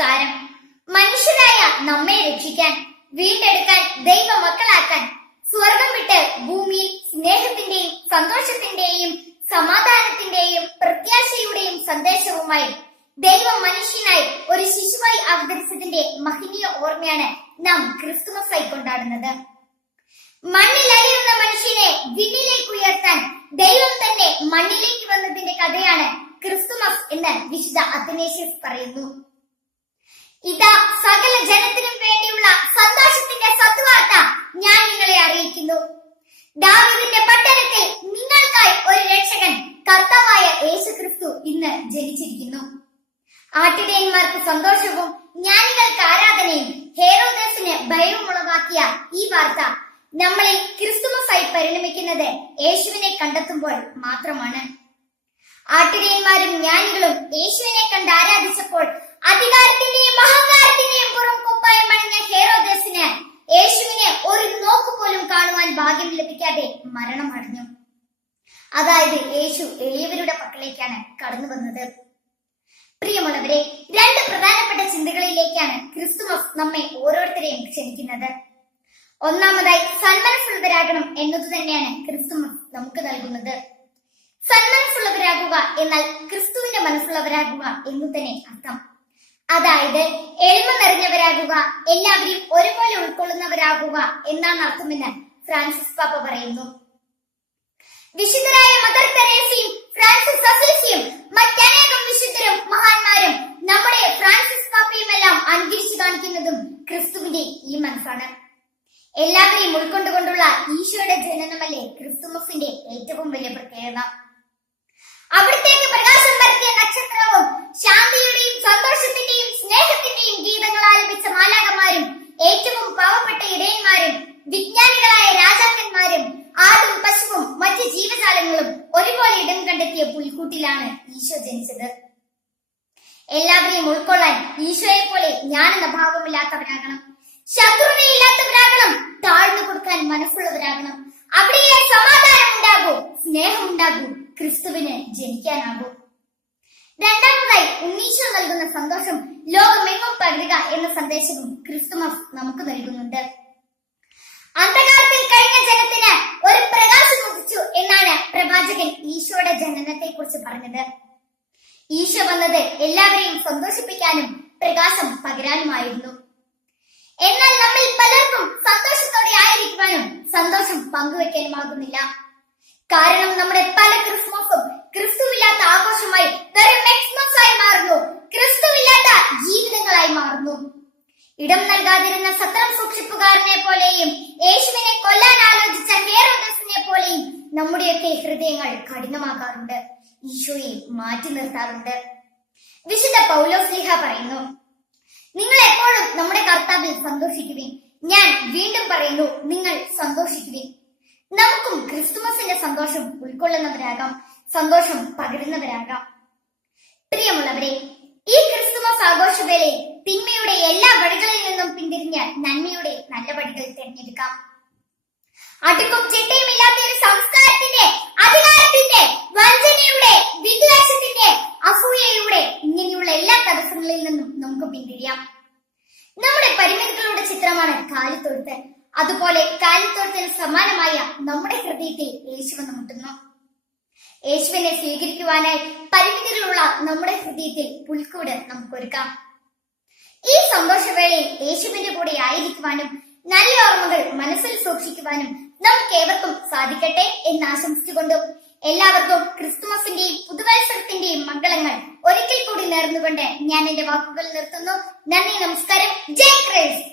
നമസ്കാരം. മനുഷ്യരായ നമ്മെ രക്ഷിക്കാൻ, വീണ്ടെടുക്കാൻ, ദൈവ മക്കളാക്കാൻ, സ്വർഗം വിട്ട് ഭൂമിയിൽ സ്നേഹത്തിന്റെയും സന്തോഷത്തിന്റെയും സമാധാനത്തിന്റെയും പ്രത്യാശയുടെയും സന്ദേശവുമായി ദൈവം മനുഷ്യനായി ഒരു ശിശുവായി അവതരിച്ചതിന്റെ മഹനീയ ഓർമ്മയാണ് നാം ക്രിസ്തുമസായി കൊണ്ടാടുന്നത്. മണ്ണിൽ അലിയുന്ന മനുഷ്യനെ വിണ്ണിലേക്ക് ഉയർത്താൻ ദൈവം തന്നെ മണ്ണിലേക്ക് വന്നതിന്റെ കഥയാണ് ക്രിസ്തുമസ് എന്ന് വിശുദ്ധ അത്തനേഷ്യസ് പറയുന്നു. ഇതാ സകല ജനത്തിനും വേണ്ടിയുള്ള സന്തോഷത്തിന്റെ സദ്വാർത്ത ഞാൻ നിങ്ങളെ അറിയിക്കുന്നു. ദാവീദിന്റെ പട്ടണത്തിൽ നിങ്ങൾക്കായി ഒരു രക്ഷകൻ, കർത്താവായ യേശുക്രിസ്തു ഇന്ന് ജനിച്ചിരിക്കുന്നു. ആട്ടിടയന്മാർക്ക് സന്തോഷവും ജ്ഞാനികൾക്ക് ആരാധനയും ഹേരോദേസിന് ഭയവും ഉളവാക്കിയ ഈ വാർത്ത നമ്മളിൽ ക്രിസ്തുമസായി പരിണമിക്കുന്നത് യേശുവിനെ കണ്ടെത്തുമ്പോൾ മാത്രമാണ്. ആട്ടിടയന്മാരും ജ്ഞാനികളും യേശുവിനെ കണ്ട് ആരാധിച്ചപ്പോൾ അധികാരത്തിന്റെയും അഹങ്കാരത്തിന്റെയും പുറം കുപ്പായം അണിഞ്ഞ ഹേരോദേസിന് യേശുവിനെ ഒരു നോക്ക് പോലും കാണുവാൻ ഭാഗ്യം ലഭിക്കാതെ മരണമടഞ്ഞു. അതായത് യേശു എളിയവരുടെ പക്കലേക്കാണ് കടന്നു വന്നത്. പ്രിയമുള്ളവരെ, രണ്ട് പ്രധാനപ്പെട്ട ചിന്തകളിലേക്കാണ് ക്രിസ്തുമസ് നമ്മെ ഓരോരുത്തരെയും ക്ഷണിക്കുന്നത്. ഒന്നാമതായി സന്മനസ്സുള്ളവരാകണം എന്നതു തന്നെയാണ് ക്രിസ്തുമസ് നമുക്ക് നൽകുന്നത്. സന്മനസ്സുള്ളവരാകുക എന്നാൽ ക്രിസ്തുവിന്റെ മനസ്സുള്ളവരാകുക എന്നു തന്നെ അർത്ഥം. അതായത് എളിമ നിറഞ്ഞവരാകുക, എല്ലാവരെയും ഒരുപോലെ ഉൾക്കൊള്ളുന്നവരാകുക എന്നാണ് അർത്ഥമെന്ന് ഫ്രാൻസിസ് പാപ്പ പറയുന്നു. വിശുദ്ധരായ മദർ തെരേസയും ഫ്രാൻസിസ് അസീസിയും മറ്റനേകം വിശുദ്ധരും മഹാന്മാരും നമ്മുടെ ഫ്രാൻസിസ് പാപ്പയും എല്ലാം അനുകരിച്ചു കാണിക്കുന്നതും ക്രിസ്തുവിന്റെ ഈ മനസ്സാണ്. എല്ലാവരെയും ഉൾക്കൊണ്ടുകൊണ്ടുള്ള ഈശോയുടെ ജനനമല്ലേ ക്രിസ്തുമസിന്റെ ഏറ്റവും വലിയ പ്രത്യേകത. അവിടത്തേക്ക് പ്രകാശം പരത്തിയ നക്ഷത്രവും ശാന്തിയുടെയും സന്തോഷത്തിന്റെയും സ്നേഹത്തിന്റെയും ഗീതങ്ങൾ ആലപിച്ച മാലാഖമാരും ഏറ്റവും പാവപ്പെട്ട ഇടയന്മാരും വിജ്ഞാനികളായ രാജാക്കന്മാരും ആടും പശുവും മറ്റ് ജീവജാലങ്ങളും ഒരുപോലെ ഇടം കണ്ടെത്തിയ പുൽക്കൂട്ടിലാണ് ഈശോ ജനിച്ചത്. എല്ലാവരെയും ഉൾക്കൊള്ളാൻ ഈശോയെ പോലെ ജ്ഞാനെന്ന ഭാവമില്ലാത്തവരാകണം, ശത്രുതയില്ലാത്തവരാകണം, താഴ്ന്നു കൊടുക്കാൻ മനസ്സുള്ളവരാകണം. അവിടെയേ സമാധാനം ഉണ്ടാകൂ, സ്നേഹം ഉണ്ടാകൂ, ക്രിസ്തുവിന് ജനിക്കാനാകൂ. രണ്ടാമതായി ഉണ്ണീശോ നൽകുന്ന സന്തോഷം ലോകമെങ്ങും പകരുക എന്ന സന്ദേശവും ക്രിസ്തുമസ് നമുക്ക് നൽകുന്നുണ്ട്. അന്ധകാരത്തിൽ കഴിഞ്ഞ ജനത്തിന് ഒരു പ്രകാശം ഉദിച്ചു എന്നാണ് പ്രവാചകൻ ഈശോയുടെ ജനനത്തെ കുറിച്ച് പറഞ്ഞത്. ഈശോ വന്നത് എല്ലാവരെയും സന്തോഷിപ്പിക്കാനും പ്രകാശം പകരാനുമായിരുന്നു. എന്നാൽ നമ്മിൽ പലർക്കും സന്തോഷത്തോടെ ആയിരിക്കുവാനും സന്തോഷം പങ്കുവെക്കാനുമാകുന്നില്ല. കാരണം നമ്മുടെ പല ക്രിസ്മസും ക്രിസ്തുവില്ലാത്ത ആഘോഷമായി വെറും എക്സ്മസ് ആയി മാറുന്നു, ക്രിസ്തുവില്ലാത്ത ജീവിതങ്ങളായി മാറുന്നു. ഇടം നൽകാതിരുന്ന സത്രം സൂക്ഷിപ്പുകാരനെ പോലെയും യേശുവിനെ കൊല്ലാൻ ആലോചിച്ച ഹേരോദസിനെ പോലെയും നമ്മുടെയൊക്കെ ഹൃദയങ്ങൾ കഠിനമാകാറുണ്ട്, ഈശോയെ മാറ്റി നിർത്താറുണ്ട്. വിശുദ്ധ പൗലോസ്ലീഹ പറയുന്നു, നിങ്ങൾ എപ്പോഴും നമ്മുടെ കർത്താവിൽ സന്തോഷിക്കുവിൻ. ഞാൻ വീണ്ടും പറയുന്നു, നിങ്ങൾ സന്തോഷിക്കുവിൻ. നമുക്കും ക്രിസ്തുമസിന്റെ സന്തോഷം ഉൾക്കൊള്ളുന്നവരാകാം, സന്തോഷം പകരുന്നവരാകാം. പ്രിയമുള്ളവരെ, ഈ ക്രിസ്തുമസ് ആഘോഷവേളയിൽ തിന്മയുടെ എല്ലാ വഴികളിൽ നിന്നും പിന്തിരിഞ്ഞ് നന്മയുടെ നല്ല വഴികൾ തിരഞ്ഞെടുക്കാം. അടുക്കും ചിട്ടയും ഇല്ലാത്ത ഒരു സംസ്കാരത്തിന്റെ, അധികാരത്തിന്റെ, വഞ്ചനയുടെ, വിദ്വേഷത്തിന്റെ, അസൂയയുടെ ഇങ്ങനെയുള്ള എല്ലാ തടസ്സങ്ങളിൽ നിന്നും നമുക്ക് പിന്തിരിയാം. നമ്മുടെ പരിമിതികളുടെ ചിത്രമാണ് കാലിത്തൊഴുത്ത്. അതുപോലെ കാലിത്തൊഴുത്തിന് സമാനമായ നമ്മുടെ ഹൃദയത്തിൽ യേശു വന്ന് മുട്ടുന്നു. യേശുവിനെ സ്വീകരിക്കുവാനായി പരിമിതികളുള്ള നമ്മുടെ ഹൃദയത്തിൽ പുൽക്കൂട് നമുക്കൊരുക്കാം. ഈ സന്തോഷവേളയിൽ യേശുവിന്റെ കൂടെ ആയിരിക്കുവാനും നല്ല ഓർമ്മകൾ മനസ്സിൽ സൂക്ഷിക്കുവാനും നമുക്ക് ഏവർക്കും സാധിക്കട്ടെ എന്ന് ആശംസിച്ചുകൊണ്ടും എല്ലാവർക്കും ക്രിസ്തുമസിന്റെയും പുതുവത്സരത്തിന്റെയും മംഗളങ്ങൾ ഒരിക്കൽ കൂടി നേർന്നുകൊണ്ട് ഞാൻ എന്റെ വാക്കുകൾ നിർത്തുന്നു. നന്ദി, നമസ്കാരം, ജയ് ക്രൈസ്റ്റ്.